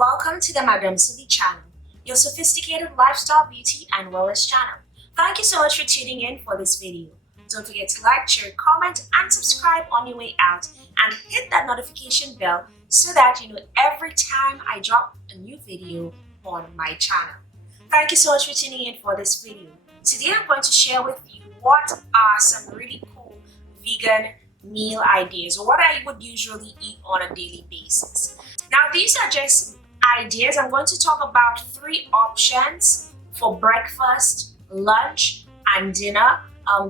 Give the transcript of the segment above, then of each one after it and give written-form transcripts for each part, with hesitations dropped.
Welcome to the Madam Suli channel, your sophisticated lifestyle, beauty, and wellness channel. Thank you so much for tuning in for this video. Don't forget to like, share, comment, and subscribe on your way out, and hit that notification bell so that you know every time I drop a new video on my channel. Thank you so much for tuning in for this video. Today I'm going to share with you what are some really cool vegan meal ideas, or what I would usually eat on a daily basis. Now these are just ideas. I'm going to talk about 3 options for breakfast, lunch, and dinner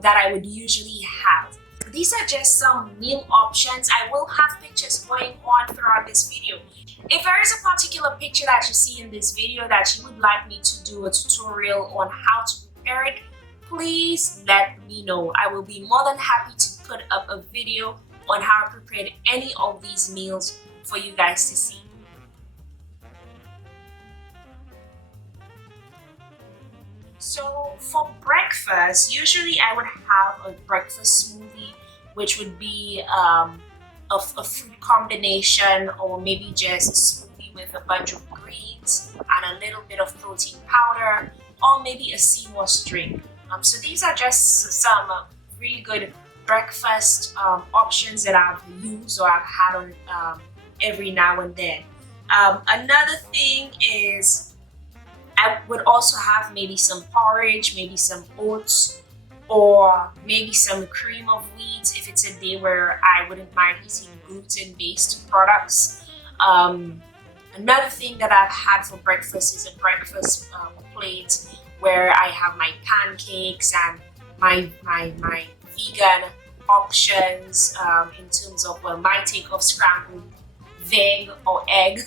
that I would usually have. These are just some meal options. I will have pictures going on throughout this video. If there is a particular picture that you see in this video that you would like me to do a tutorial on how to prepare it, please let me know. I will be more than happy to put up a video on how I prepared any of these meals for you guys to see. So for breakfast, usually I would have a breakfast smoothie, which would be a fruit combination, or maybe just a smoothie with a bunch of greens and a little bit of protein powder, or maybe a CMOS drink. So these are just some really good breakfast options that I've used or I've had on every now and then. Another thing is I would also have maybe some porridge, maybe some oats, or maybe some cream of wheat if it's a day where I wouldn't mind eating gluten-based products. Another thing that I've had for breakfast is a breakfast plate where I have my pancakes and my vegan options in terms of my take of scrambled veg or egg.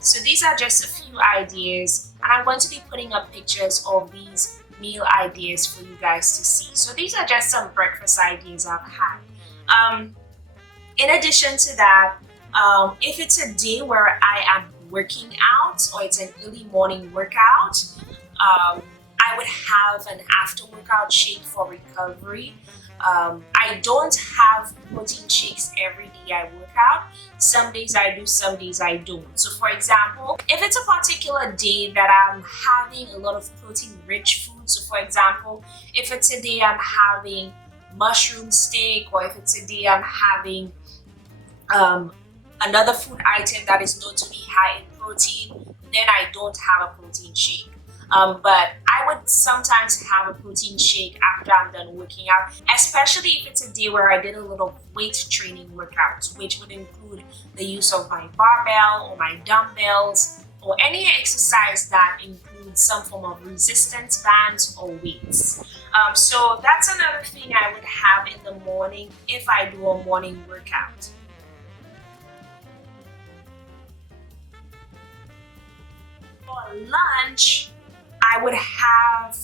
So these are just a few ideas, and I'm going to be putting up pictures of these meal ideas for you guys to see. So these are just some breakfast ideas I've had. In addition to that, if it's a day where I am working out or it's an early morning workout, I would have an after workout shake for recovery. I don't have protein shakes every day I work out. Some days I do, some days I don't. So for example, if it's a particular day that I'm having a lot of protein rich food, so for example, if it's a day I'm having mushroom steak, or if it's a day I'm having another food item that is known to be high in protein, then I don't have a protein shake. But I would sometimes have a protein shake after I'm done working out, especially if it's a day where I did a little weight training workout, which would include the use of my barbell or my dumbbells, or any exercise that includes some form of resistance bands or weights. So that's another thing I would have in the morning if I do a morning workout. For lunch, I would have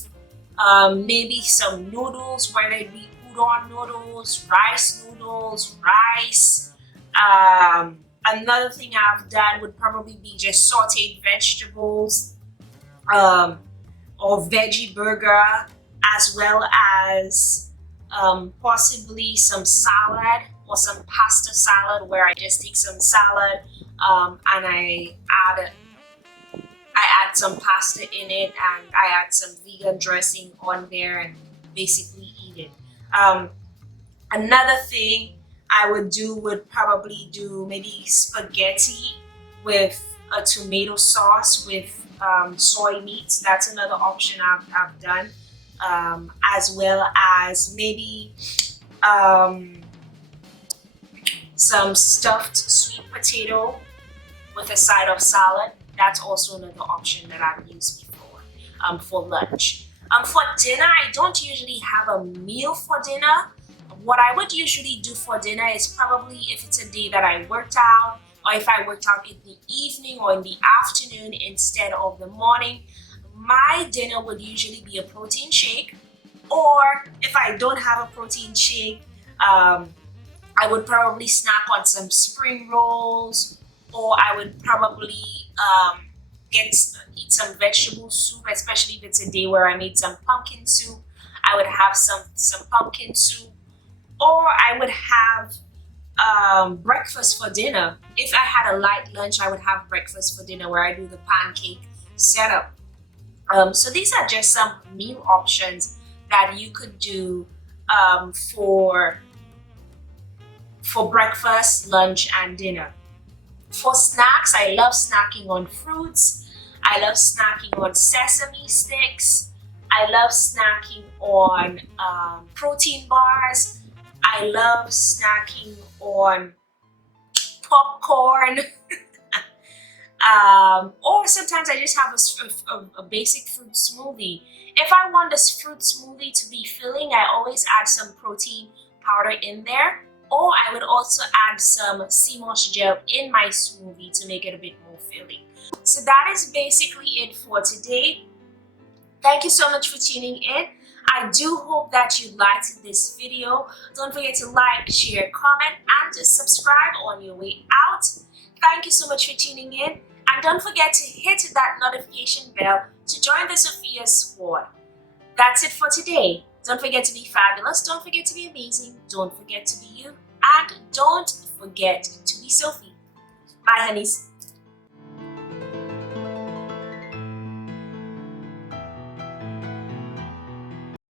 maybe some noodles, whether it be udon noodles, rice. Another thing I've done would probably be just sauteed vegetables, or veggie burger, as well as possibly some salad or some pasta salad, where I just take some salad and I add some pasta in it, and I add some vegan dressing on there and basically eat it. Another thing I would probably do maybe spaghetti with a tomato sauce with soy meat. That's another option I've done. As well as maybe some stuffed sweet potato with a side of salad. That's also another option that I've used before for lunch. For dinner, I don't usually have a meal for dinner. What I would usually do for dinner is probably, if it's a day that I worked out, or if I worked out in the evening or in the afternoon instead of the morning, my dinner would usually be a protein shake. Or if I don't have a protein shake, I would probably snack on some spring rolls, or I would probably eat some vegetable soup, especially if it's a day where I made some pumpkin soup. I would have some pumpkin soup, or I would have breakfast for dinner. If I had a light lunch, I would have breakfast for dinner where I do the pancake setup. So these are just some meal options that you could do for breakfast, lunch, and dinner. For snacks, I love snacking on fruits. I love snacking on sesame sticks. I love snacking on protein bars. I love snacking on popcorn. Or sometimes I just have a basic fruit smoothie. If I want this fruit smoothie to be filling, I always add some protein powder in there. Or I would also add some sea moss gel in my smoothie to make it a bit more filling. So that is basically it for today. Thank you so much for tuning in. I do hope that you liked this video. Don't forget to like, share, comment, and just subscribe on your way out. Thank you so much for tuning in. And don't forget to hit that notification bell to join the Sophia squad. That's it for today. Don't forget to be fabulous. Don't forget to be amazing. Don't forget to be you. And don't forget to be Sophie. Bye, honeys.